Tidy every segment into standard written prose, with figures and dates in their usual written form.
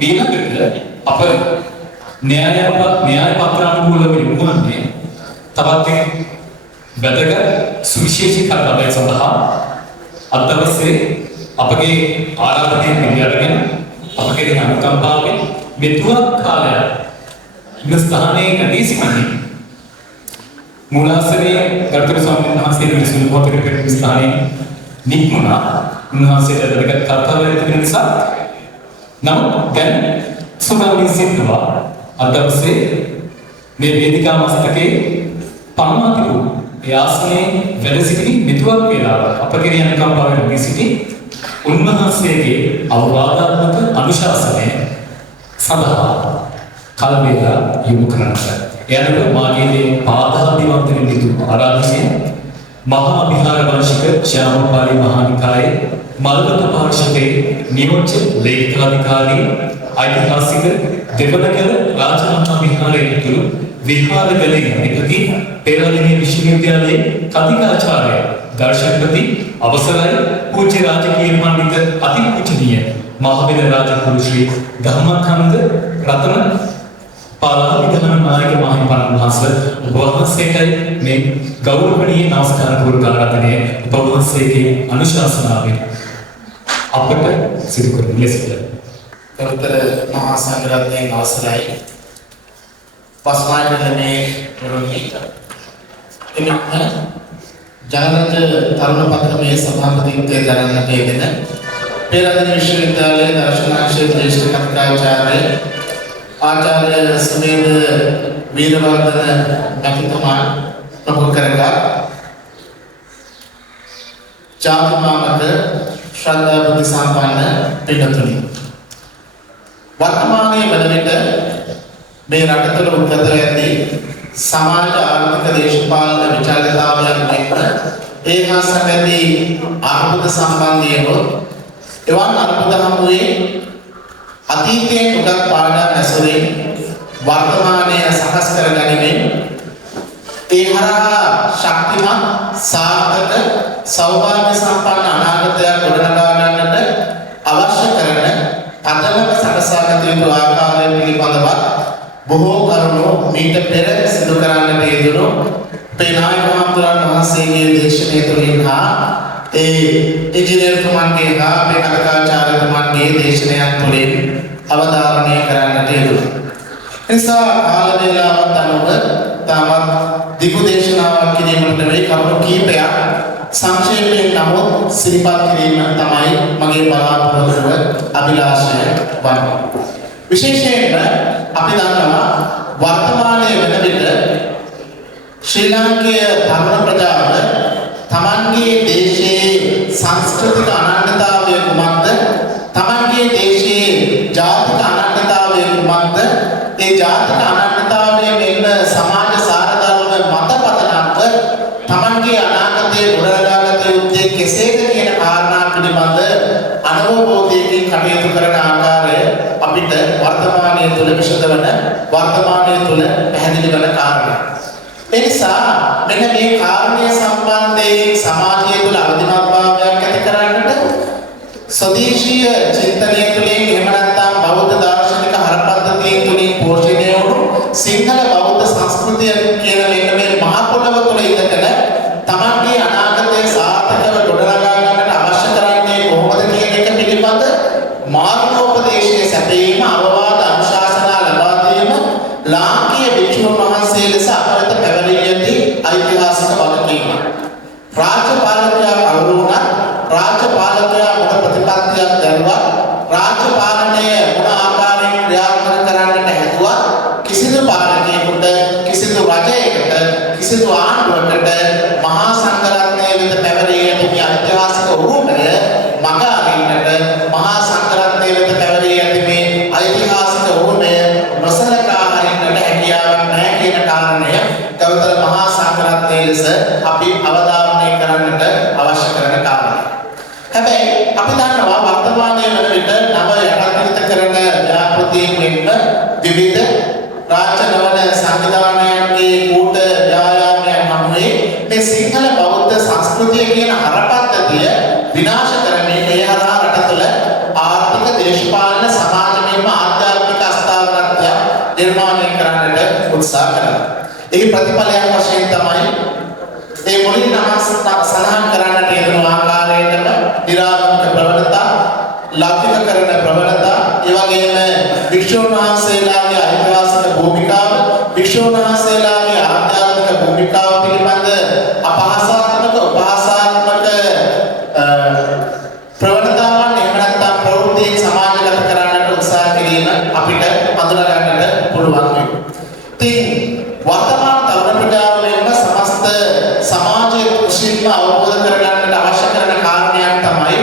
ඊළඟට අප න්‍යාය පත්‍රානුකූලව යොමුවන්නේ තවත් වැදගත් සුවිශේෂී කර්තව්‍යයක් සඳහා අද දවසේ අපගේ ආරාධනය පිළිඅරගෙන අපගේ අනුකම්පාවෙන් මෙතුවක් කාලයක් මේ ස්ථානයේ නැති සිටින මූලාශ්‍රයේ ගරුතර ස්වාමීන් වහන්සේ විසින් පොතේ පෙරේ ස්ථානයේ නික්මුණා. උන්වහන්සේට වැදගත් කර්තව්‍යයක් තිබෙන නිසා නමුත් දැන් සුබවින් සිද්ධවා අද දවසේ මේ වේදිකා මස්තකේ පනවා තිබු ඒ ආසනයේ වැඩ සිටි මෙතුවක් වේලාවක් අපගේ අනුකම්පාවෙන් මේ සිටි උන්වහන්සේගේ අවවාදාත්මක අනුශාසනය සඳහා කල වේලා යොමු කරන්නට එයනක මාගේ පාදාභිවන්දන නිතු ආරාධනය මහා විහාර වංශික ශ්‍යාමපාලි මහානිකායේ මල්වත පාර්ශවයේ නියෝජ්‍ය ලේකකාධිකාරී ඓතිහාසික දෙවනකල රාජමහා විහාරයේ ඇතුළු විහාරගලේ අධිපති පෙරදිනේ විශ්වවිද්‍යාලයේ කතිකාචාර්ය දර්ශනපති අවසරයි පූජ්‍ය රාජකීය පඬිතුක අතිපූජනීය මහවැල රාජගුරු ශ්‍රී ධම්මකන්ද රතන පාලාවිධාන නායක මහින්පණන් වහන්සේ ඔබ වහන්සේටයි මේ ගෞරවණීය නමස්කාර පූර්වක ආරාධනය ඔබ වහන්සේගේ අනුශාසනාවෙන් අපට සිදු කරන ලෙසට ගරුතර මහා සංඝරත්නයේ අවසරයි පස්මායතනයේ ගෞරවනීය එනික ජනරජ තරුණ පත්‍රමේ සභාපතිත්වයේ දරන්නට යෙදෙන පෙරදින විශ්වවිද්‍යාලයේ දර්ශනාංශයේ ශ්‍රේෂ්ඨ කතිකාචාර්ය ආචාර්ය සමේද වීරවර්ධන මහත්මයා ප්‍රමුඛ කරගත් ජාතිමාමක ශ්‍රද්ධා බුද්ධ සම්පන්න පිටතුනි වර්තමානයේ වන විට මේ රට තුළ උද්ගත වෙන්නේ සමාජ ආර්ථික දේශපාලන විචාරතාවයන් එක්ක ඒ හා සැබැඳි අර්බුද සම්බන්ධයෙන්ම එවන් අර්බුද හමුවේ අතීතයේ උගත් පාඩම් ඇසුරින් වර්තමානයේ සකස් කර ගැනීමෙන් ඒ හරහා ශක්තිමත් සාර්ථක සෞභාග්‍ය සම්පන්න අනාගතයක් ගොඩනගා ගන්නට අවශ්‍ය කරන පදනම සකසාගත යුතු ආකාරය පිළිබඳව බොහෝ කරුණු මීට පෙර සිදු කරන්නට යෙදුණු පේනායක මහතුරන් වහන්සේගේ දේශනය තුළින් හා ඒ ඉංජිනේරුතුමන්ගේ හා අපේ කතිකාචාර්යතුමන්ගේ දේශනයන් තුළින් අවධාරණය කරන්නට යෙදුණා. එනිසා කාල වේලාවත් අනුව තාමත් දිගු දේශනාවක් කිරීමට නෙවෙයි කරුණු කීපයක් සංක්ෂේපයෙන් නමුත් සිරිපත් කිරීම තමයි මගේ බලාපොරොත්තුව අභිලාෂය වන්නේ. විශේෂයෙන්ම අපි දන්නවා වර්තමානයේ වෙන විට ශ්‍රී ලාංකේය තරුණ ප්‍රජාව තමන්ගේ දේශයේ සංස්කෘතික අනන්‍යතාවය කුමක්ද? තමන්ගේ දේශයේ ජාතික අනන්‍යතාවය කුමක්ද? ඒ ජාතික අනන්‍යතාවය මෙන්න සමාජ සාරධර්ම මත පදනම්ව තමන්ගේ අනාගතය ගොඩනගාගත යුත්තේ කෙසේද කියන කාරණා පිළිබඳ අනවබෝධයකින් කටයුතු කරන ආකාරය අපිට වර්තමානයේ තුල විශදවන වර්තමානයේ තුල පැහැදිලි වන කාරණා. ඒ නිසා මෙන්න මේ කාරණය සම්බන්ධයෙන් සමාජය තුළ අවදිමත් භාවයක් ඇති කරන්නට ස්වදේශීය චින්තනය තුළින් එහෙම නැත්නම් බෞද්ධ දාර්ශනික හරපද්ධතිය තුළින් පෝෂණය වුණු සිංහල බෞද්ධ සංස්කෘතිය කියන මෙන්න මේ මහ පොළව තුළ ඉඳගෙන තමන්ගේ අනාගතය සාර්ථකව ගොඩනගා ගන්නට අවශ්‍ය කරන්නේ කොහොමද කියන එක පිළිබඳ මාර්ගෝපදේශයේ සැපයීම අවවාද අනුශාසනා ලබා දීම ලාංකීය භික්ෂුන් වහන්සේ ලෙස අපරත පැවරී ඇති ඓතිහාසික වගකීමක්. රාජ්‍යපාලකයා කවුරු වුණත් රාජ්‍යපාලකයා මොන ප්‍රතිපත්තියක් දැරුවත් රාජ්‍ය පාලනය මොන ආකාරයෙන් ක්‍රියාත්මක කරන්නට හැදුවත් කිසිදු පාලකයෙකුට කිසිදු රජයකට කිසිදු ආණ්ඩුවකට මහා සංඝරත්නය වෙත පැවරී ඇති මේ ඓතිහාසික උරුමය මඟ අරින්නට මහා සංඝරත්නය වෙත පැවරී ඇති මේ ඓතිහාසික උරුමය නොසලකා හරින්නට හැකියාවක් නැහැ කියන කාරණය ගෞතම මහා සංඝරත්නය ලෙස අපි අවධාරණය කරන්නට අවශ්‍ය කරන කාරණය. හැබැයි අපි දන්නවා වර්තමානයේ වන විට නව යටත්කృత කරන ව්‍යාපෘතීන් වෙන්න විවිධ රාජ්‍ය නවන සංවිධානයන්ගේ කූට ව්‍යායාමයන් හමුවේ මේ සිංහල බෞද්ධ සංස්කෘතිය කියන හරපද්ධතිය විනාශ කරමින් ඒ හරහා රට තුළ ආර්ථික දේශපාලන සමාජ මෙන්ම උත්සාහ කරනවා. ඒ ප්‍රතිඵලයක් වශයෙන් තමයි ඒ මුලින් සඳහන් කරන්නට යෙදුණු ආකාරයටම නිරාගමික ප්‍රවණතා, ලෞකික කරන ප්‍රවණතා, ඒ වගේම වික්ෂුන් වහන්සේලාගේ ඓතිහාසික භූමිකාව, වික්ෂුන් වහන්සේලාගේ ආධ්‍යාත්මික භූමිකාව පිළිබඳ අපහාසාත්මක, උපහාසාත්මක ප්‍රවණතාවන් එහෙම නැත්නම් ප්‍රවෘත්ති සමාජගත කරන්නට උත්සාහ කිරීම අපිට හඳුනා ගන්නට පුළුවන් වෙනවා. ඉතින් වර්තමාන තරුණ ප්‍රජාවලම සමස්ත සමාජයේ කුසින්ම අවබෝධ කරගන්නට අවශ්‍ය කරන කාරණයක් තමයි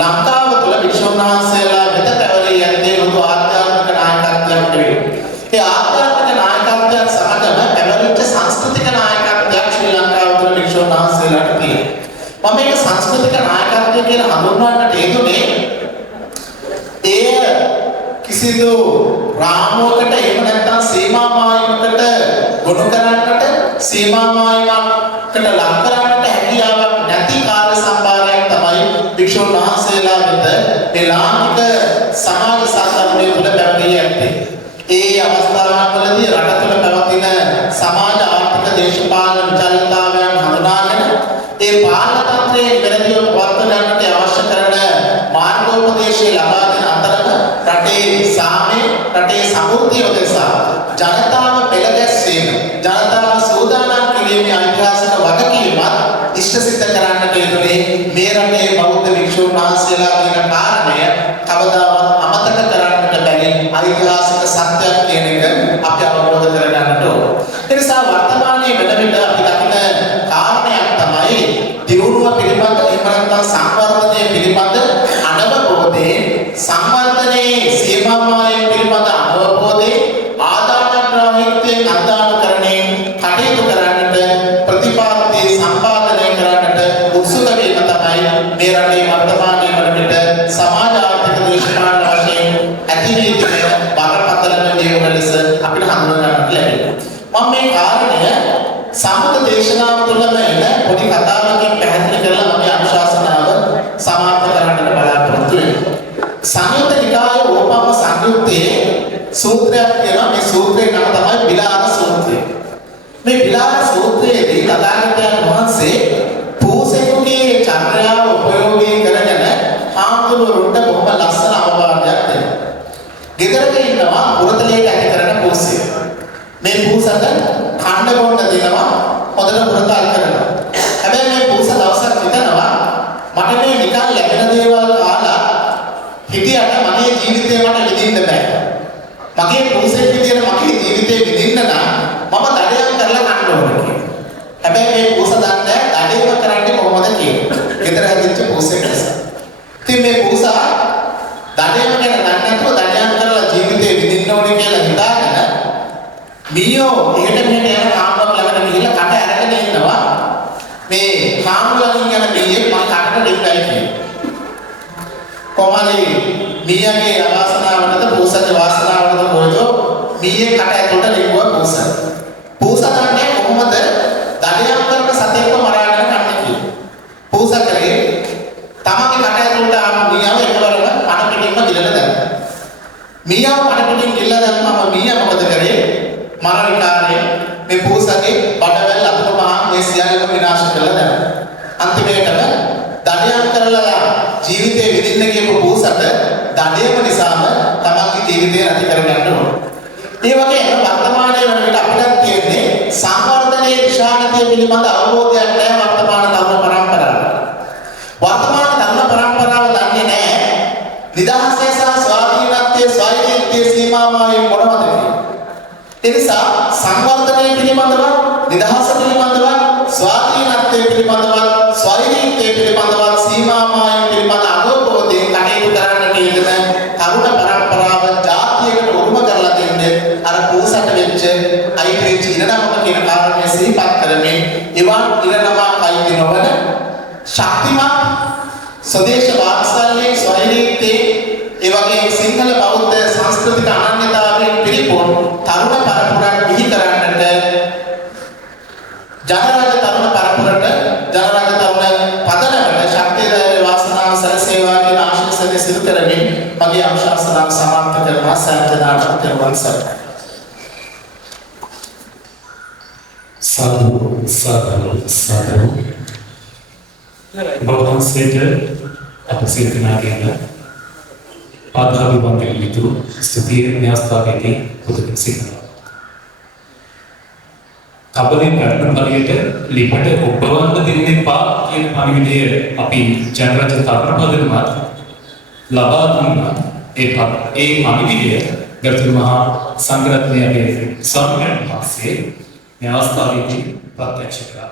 ලංකාව තුළ වික්ෂුන් වහන්සේලා වෙත පැවරී ඇත්තේ ලොකු ආධ්‍යාත්මික නායකත්වයක් නෙවෙයි. ඒ ආධ්‍යාත්මික නායකත්වයත් සමගම පැවරිච්ච සංස්කෘතික නායකත්වයක් ශ්‍රී ලංකාව තුළ වික්ෂුන් වහන්සේලාට තියෙනවා. මම මේක සංස්කෘතික නායකත්වය කියලා හඳුන්වන්නට යෙදුනේ ඒ කිසිදු රාමුවකට එහෙම නැත්නම් සීමා මායිමකට ගොනු කරන්නට, සීමා මායිමකට ලක් කරන්නට හැකියාවක් නැති කාර්ය සම්භාරයක් තමයි වික්ෂුන් වහන්සේලා වෙත මේ ලාංකික සමාජ සාධාරණය තුළ පැවරී ඇත්තේ. ඒ අවස්ථාවන්වලදී රට තුළ පවතින සමාජ ආර්ථික දේශපාලන විචල්‍යතාවයන් හඳුනාගෙන ඒ පාලන තන්ත්‍රයේ නිවැරදිව පවත්වන්නට අවශ්‍ය කරන මාර්ගෝපදේශය ලබා දෙන අතරම රටේ සාමය, රටේ සමෘද්ධිය උදෙසා ජනතාව පෙළගැස්වීම, ජනතාව සූදානම් කිරීමේ ඓතිහාසික වගකීමත් ඉෂ්ට සිද්ධ කරන්නට යෙදුනේ මේ රටේ බෞද්ධ වික්ෂුන් වහන්සේලා කියන කාරණය කවදාවත් අමතක කරන්නට බැරි ඓතිහාසික සත්‍යයක් කියන එක අපි අවබෝධ කරගන්නට ඕන. ඒ නිසා වර්තමානයේ වෙන විට අපි දකින කාරණයක් තමයි දියුණුව පිළිබඳ එහෙම නැත්නම් සංවර්ධනය පිළිබඳ අනවබෝධයේ, සංවර්ධනයේ සීමාමායන් පිළිබඳ අනවබෝධයේ, ආදානග්‍රාහීත්වයෙන් අදානකරණයෙන් කටයුතු කරන්නට, ප්‍රතිපාදනයේ සම්පාදනය කරන්නට උත්සුක වීම තමයි මේ රටේ වර්තමානයේ වන විට සමාජ ආර්ථික දේශපාලන වශයෙන් ඇති වී තිබෙන බරපතලම දියුණුව ලෙස අපිට හඳුනා ගන්නට ලැබෙනවා. මම මේ කාරණය සම්මුත දේශනාව තුළම එන පොඩි කතාවකින් පැහැදිලි කරලා මගේ අනුශාසනාව සමාප්ත කරන්නට බලාපොරොත්තු වෙනවා. සංයුත්ත නිකායේ ඕපම සංයුත්තේ සූත්‍රයක් තියෙනවා. මේ සූත්‍රේ නම තමයි විලාර සූත්‍රය. මේ විලාර සූත්‍රයේදී තථාගතයන් වහන්සේ පූසෙකුගේ චර්යාව උපයෝගී කරගෙන හාමුදුරුවන්ට බොහොම ලස්සන අවවාදයක් දෙනවා. ගෙදරක ඉන්නවා පුරතලයට ඇති කරන පූසෙක්. මේ පූසට කණ්ඩ බොන්න දෙනවා, හොඳට පුරතල් කරනවා. හැබැයි මේ පූස දවසක් හිතනවා මට මේ නිකන් ලැබෙන දේවල් කාලා හිටියට මගේ ජීවිතේ මට විඳින්න බෑ. මගේ පූසෙක් විදියට මගේ ජීවිතේ විඳින්න නම් මම දඩයම් කරලා කන්න ඕනේ කියලා. හැබැයි මේ පූස දන්නේ දඩයම් කරන්නේ කොහොමද කියලා. ගෙදර හැදිච්ච පූසෙක් නිසා. ඉතින් මේ පූස දඩයම් ගැන දන්නේ නැතුව දඩයම් කරලා ජීවිතේ විඳින්න ඕනේ කියලා හිතාගෙන මීයෝ එහෙට මෙහෙට යන කාමරවල ළඟට ගිහිල්ලා කට අරගෙන ඉන්නවා. මේ කාමරවලින් යන මීයේ මම කටට දෙන්නයි කියන්නේ. කොහොමද මීයාගේ අවාසනාවටද පූසගේ වාසනාවටද කොහෙද මීයේ කට ඇතුළට ලිව්වා පූස. පූස දන්නේ කොහොමද දඩයම් කරන සතෙක්ව මරාගෙන කන්නේ කියලා. පූස කරේ තමන්ගේ කට ඇතුළට ආපු මීයාව එකවරම පණ පිටින්ම ගිලලා දැම්මා. මීයාව පණ පිටින් ගිලලා දැම්මම මීයා මොකද කරේ? මරණකාරයේ මේ පූසගේ බඩවැල් අතුරු මහා මේ සියල්ලම විනාශ කළා දැන්. අන්තිමේටම දඩයම් කරලා ජීවිතේ විඳින්න කියපු පූසට දඩයම නිසාම තමන්ගේ ජීවිතය නැති කරගන්න ඕන. ඒ වගේම වර්තමානයේ වන විට අපිට තියෙන්නේ සංවර්ධනයේ දිශානතිය පිළිබඳ අවබෝධයක් නැහැ වර්තමාන තරුණ පරම්පරාවට. වර්තමාන තරුණ පරම්පරාව දන්නේ නැහැ නිදහසේ සහ ස්වාධීනත්වයේ ස්වෛරීත්වයේ සීමාමායේ මොනවද කියලා. ඒ නිසා සංවර්ධනය පිළිබඳව, නිදහස පිළිබඳව, ස්වාධීනත්වයේ පිළිබඳව, ස්වෛරීත්වයේ පිළිබඳව, සීමාමායන් පිළිබඳ අවබෝධයෙන් කටයුතු කරන්නට යෙදෙන තරුණ පරම්පරාව ජාතියකට උරුම කරලා දෙන්නේ අර පූසට වෙච්ච අයිති වෙච්ච ඉරණමක කියන කාරණය සිහිපත් කරමින් එවන් ඉරණමක් අයිති නොවන ශක්තිමත් ස්වදේශ වාත්සල්‍යයේ ස්වෛරීත්වයේ ඒ වගේ සිංහල බෞද්ධ සංස්කෘතික අනන්‍යතාවයෙන් පිරිපුන් තරුණ පරපුරක් බිහි කරන්නට ජනරජ තරුණ පරපුරට ජනරජ තරුණ පදනමට ශක්තිය වාසනාව සැලසේවා කියන ආශිර්වාදය සිදු කරමින් මගේ අනුශාසනාව සමාප්ත කරනවා. සෑම දිනකටම තෙරුවන් සරණයි. සාදු සාදු සාදු බවහන්සේට අප සිතනාගෙන ආධාරවන්තයෙකු විතු ස්තුතිය න්‍යාස්ථාපයේදී පුදුම සිතනවා. කබලෙන් ගන්න පරියට ලිපට ඔබවන්න දෙන්න එපා කියන පණිවිඩය අපි ජනරජ තරණපදෙමත් ලබා දුන්නා. ඒ පණිවිඩය ගරුතර මහා සංඝරත්නයේ ස්වාමීන් වහන්සේ න්‍යාස්ථාපයේදී ප්‍රත්‍යක්ෂ කළා.